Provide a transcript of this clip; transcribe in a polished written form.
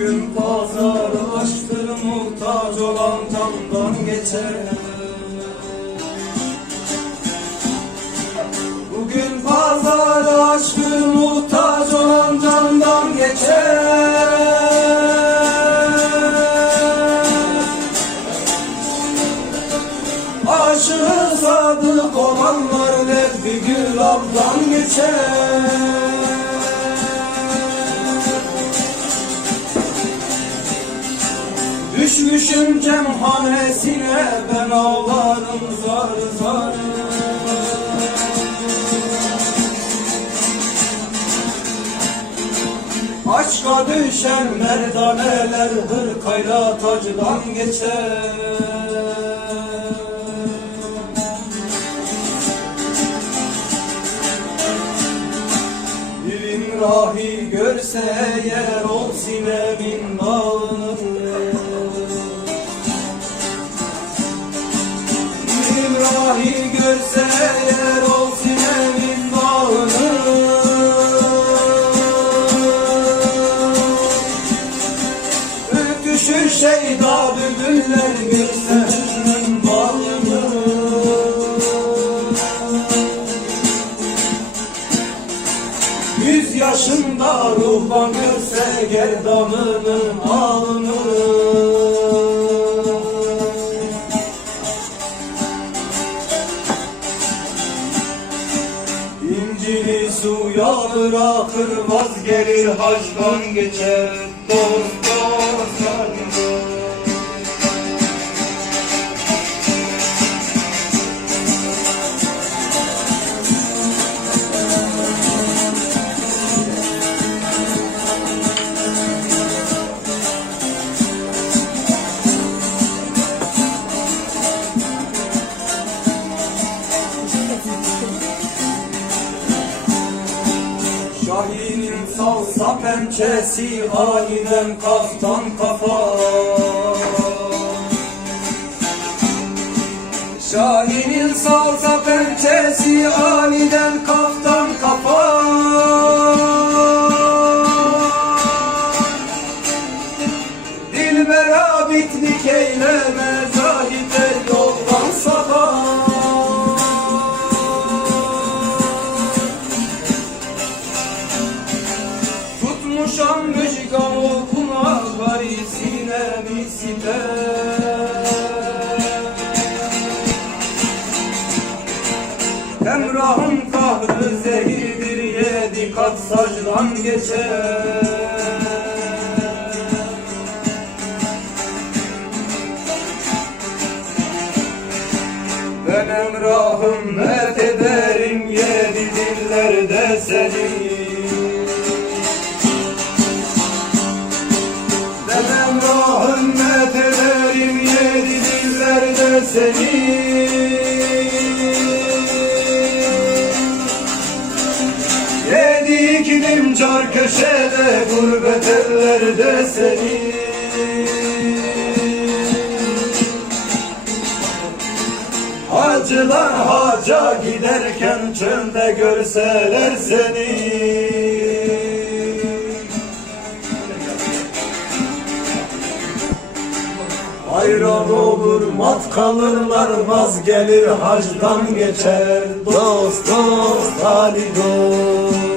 Bugün pazar açtır, muhtaç olan candan geçer. Bugün pazar açtır, muhtaç olan candan geçer. Aşığı sadık olanlar hep bir gül abdan geçer. Düşmüşüm cemhanesine, ben ağlarım zar zar. Aşka düşen merdaneler hırkayla tacdan geçer. Dilim rahi görse eğer ol sinemin bağını. Rahi görse eğer ol sinemin bağını. Ötüşür şeyda bülbüller görse hüznün bağını. Yüz yaşında ruhban görse gerdanının ağını. İncili suya bırakır, vazgelir hacdan geçer. Dost dost yanında. Şahinin salsa pençesi, aniden kaftan kafa. Şahinin salsa pençesi, aniden kaftan kafa. Dilbera bitlik eyleme, zahide yoldan safa. Tutmuşam müjgan okuna, garisine misile. Emrahın kahrı zehirdir, yedi kat sacdan geçer. Ben emrahım met ederim, yedi dillerde seni. Hümmet ederim, yedi dillerde seni. Yedi iklim car köşede, gurbet ellerde seni. Hacılar haca giderken çölde görseler seni. Hayran olur mat kalırlar, vaz gelir hacdan geçer. Dost dost Ali dost.